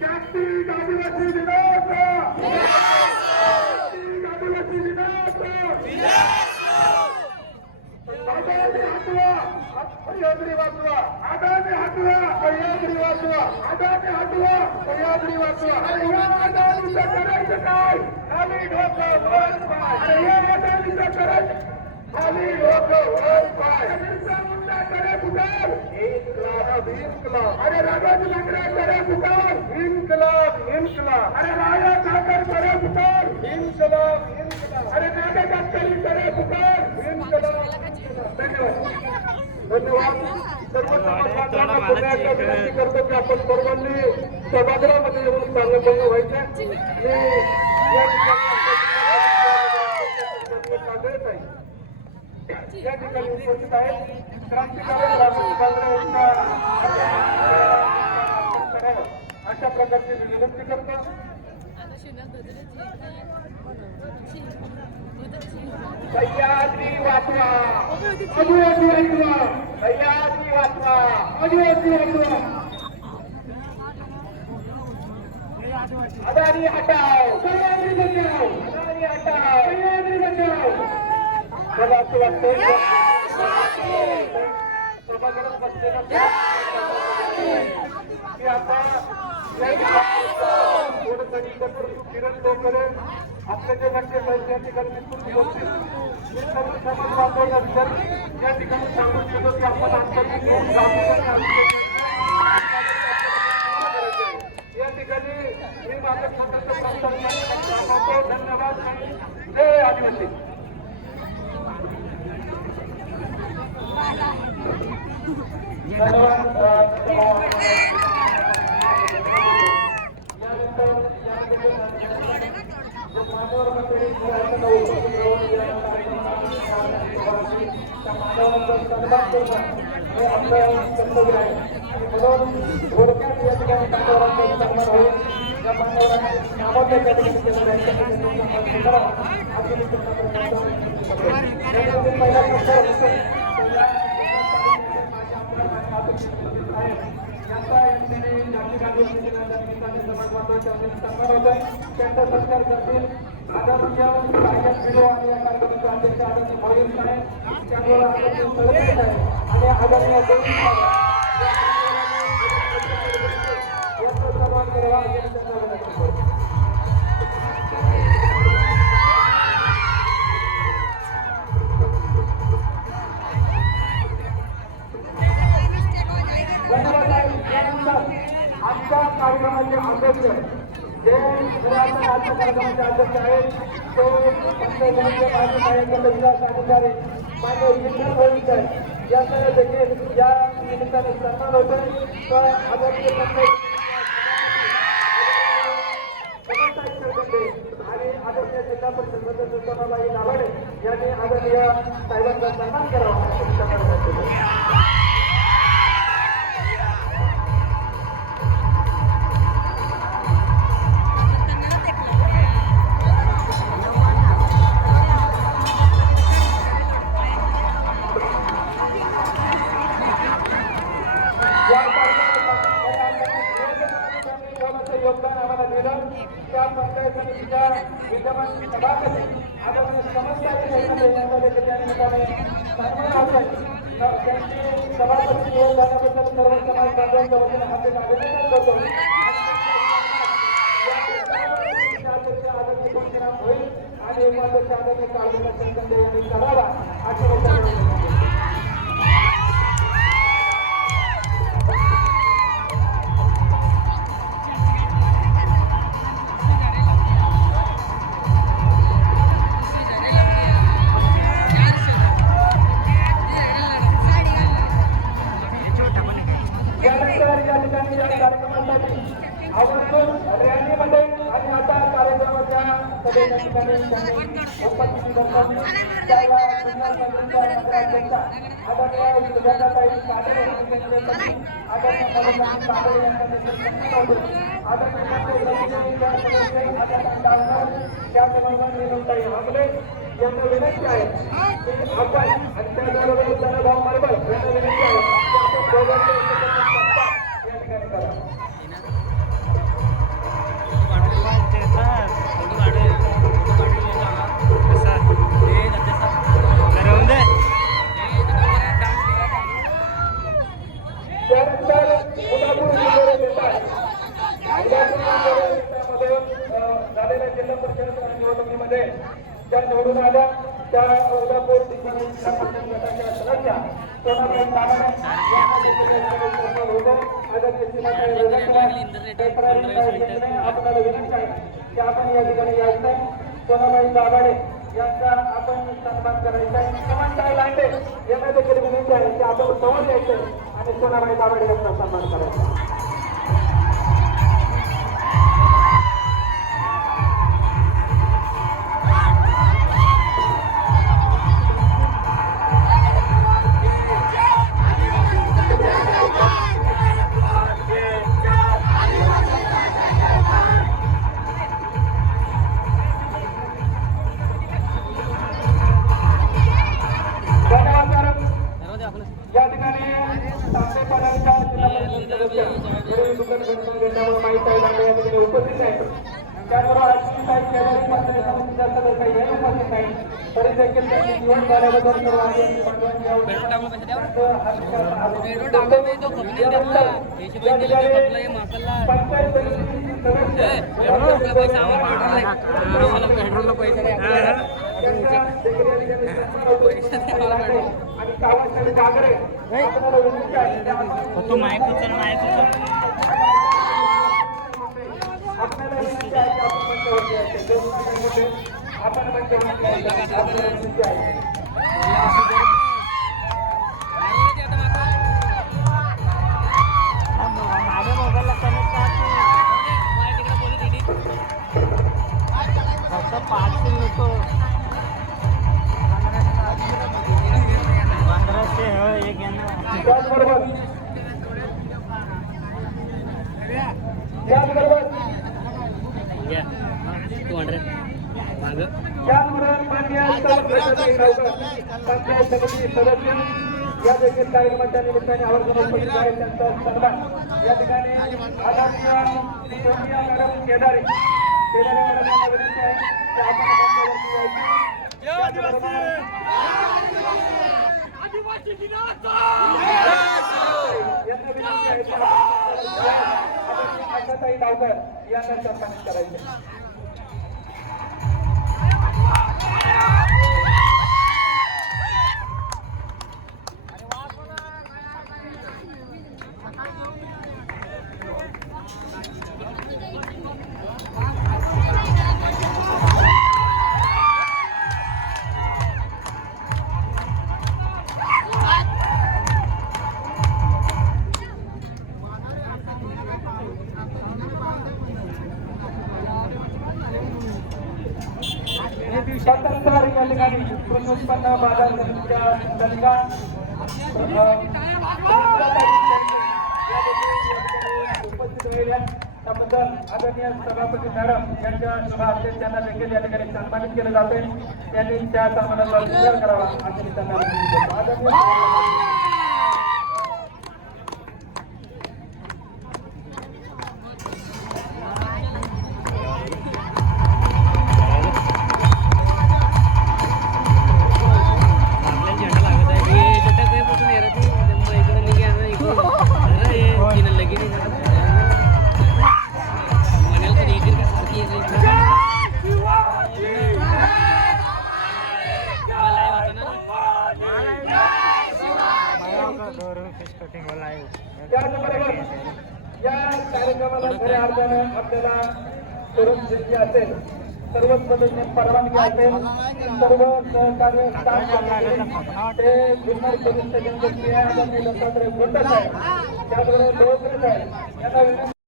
जागतिक आदिवासी दिनाचा आदिवासी दिनाचा अदानी हटवा सह्याद्री वाचवा अदानी हटवा सह्याद्री वाचवा अदानी हटवा सह्याद्री वाचवा अरे या अदानीचं करायचं काय खाली डोकं वर पाय अरे या अदानीचं करायचं खाली डोकं वर पाय बिरसा मुंडा करे पुकार इन्कलाब इन्कलाब अरे राजाजी लाकडा करे पुकार इन्कलाब इन्कलाब अरे राया ठाकर करे पुकार इन्कलाब इन्कलाब अरे नागा गडकरी करे पुकार इन्कलाब धन्यवाद धन्यवाद सर्व समाजबांधवांना पुन्हा एकदा विनंती करतो की आपण सर्वांनी सभागृहामध्ये येऊन चालणं व्हायचं मी या ठिकाणी उपस्थित आहेत क्रांतिकारी अशा प्रकारची विनंती करतो सह्याद्री वाचवा आदिवासी वाचवा सह्याद्री वाचवा आदिवासी वाचवा अदानी हटाओ सह्याद्री बचाओ अदानी हटाओ सह्याद्री बचाओ मला असं वाटतं सभागृहात बसलेला की आता किरण लोकरे आपल्या जे घटके त्या ठिकाणी विस्तृत होतील सर्व समाज बांधवांनंतर या ठिकाणी सांगून देतो की आपण अंतर्गत या ठिकाणी मी माझं स्वतंत्र प्राप्त धन्यवाद जय आदिवासी सत्कार करतील आदरणीय व्हिडिओ आणि या कार्यक्रमाचे अध्यक्ष आदरणीय मोहित साहेब त्याद्वारे आणि आदरणीय आमच्या कार्यक्रमाचे अध्यक्ष जे आजच्या कार्यक्रमाचे अध्यक्ष आहेत ते पंचायतीचे माजी कार्यक्रम विकास अधिकारी मान्य विठ्ठल मोहित साहेब यांना देखील या निमित्ताने सन्मान होतोय तर आदरणीय आणि आदरणीय जिल्हा परिषद सदस्य सोनाबाई दाभाडे यांनी आदरणीय साहेबांचा सन्मान करावा योगदान आम्हाला दिलं त्या पंचायत समितीच्या विद्यमान सभापती आदरणीय समजदारी त्यानिमित्ताने सन्मान होतोय त्यांची सभापती योगदानाबद्दल सर्व समाज बांधवांच्या वतीने हार्दिक अभिनंदन करतो आदरणीय पंचनाम होईल आणि उपाध्यक्ष आदरणीय काळजीला संकल्प यांनी करावा अशी रॅलीमध्ये आणि आता कार्यक्रमाच्या सभेच्या ठिकाणी उपस्थिती करतात यांना विनंती आहे की आपण आणि त्याचबरोबर भाऊ मार्बल यांना विनंती आहे की आपण दोघांचे या ठिकाणी करा ज्या निवडून आल्या त्या उदापूर ठिकाणी गटाच्या सदस्या सोनाबाई कामाने आपल्याला विनंती आहे की आपण या ठिकाणी यायचं. सोनाबाई दाभाडे यांचा आपण सन्मान करायचा आहे. समानताई लांडे यांना देखील विनंती आहे की आपण समोर यायचं आणि सोनाबाई दाभाडे यांचा सन्मान करायचा. या ठिकाणी तांबे पदार्थ माहीत आहे उपस्थित आहे. त्याचबरोबर अश्विनी साहेब केदारी पंचायत समितीच्या सदस्य हे उपस्थित आहे. तरी देखील त्यांनी जीवन झाल्याबद्दल पंचायत समितीची सदस्य आणि कावासाठी कागरे आपल्याला विनंती आहे. तू माईक उचल आपल्याला विनंती आहे की आपण मंचावरती यायचे. आपण मंचावरती यायचं. आपल्याला विनंती आहे. माझ्या मोबाईलला कनेक्ट फक्त 500 नको 1500 एक त्याचबरोबर मान्य पंचायत समिती सदस्य या देखील कार्यक्रमाच्या निमित्ताने आवर्जून उपस्थित आहे. त्यांचा सन्मान या ठिकाणी आदरणीय सोनिया मॅडम केदारे मॅडम यांना विनंती आहे की आपण मंचावरती यायचं. यांना विनंती आहे की आपण आशाताई डावकर यांना सन्मानित करायचे. स्वतंत्र या ठिकाणी कृषी उत्पन्न बाजार समितीच्या दलिका उपस्थित राहिल्या त्याबद्दल आदरणीय सभापती मॅडम यांच्या शुभ हस्ते त्यांना देखील या ठिकाणी सन्मानित केले जाते. त्यांनी त्या सन्मानाचा स्वीकार करावा अशी मी त्यांना विनंती करतो. आदरणीय त्याचबरोबर या कार्यक्रमाला खऱ्या अर्थानं आपल्याला करून दिली असेल सर्वच पद्धतीने परवानगी असेल सर्व सहकार्य ते जुन्नर पोलीस स्टेशन दत्तात्रय गोंडस आहे त्याचबरोबर लोकरेज आहे यांना विनंती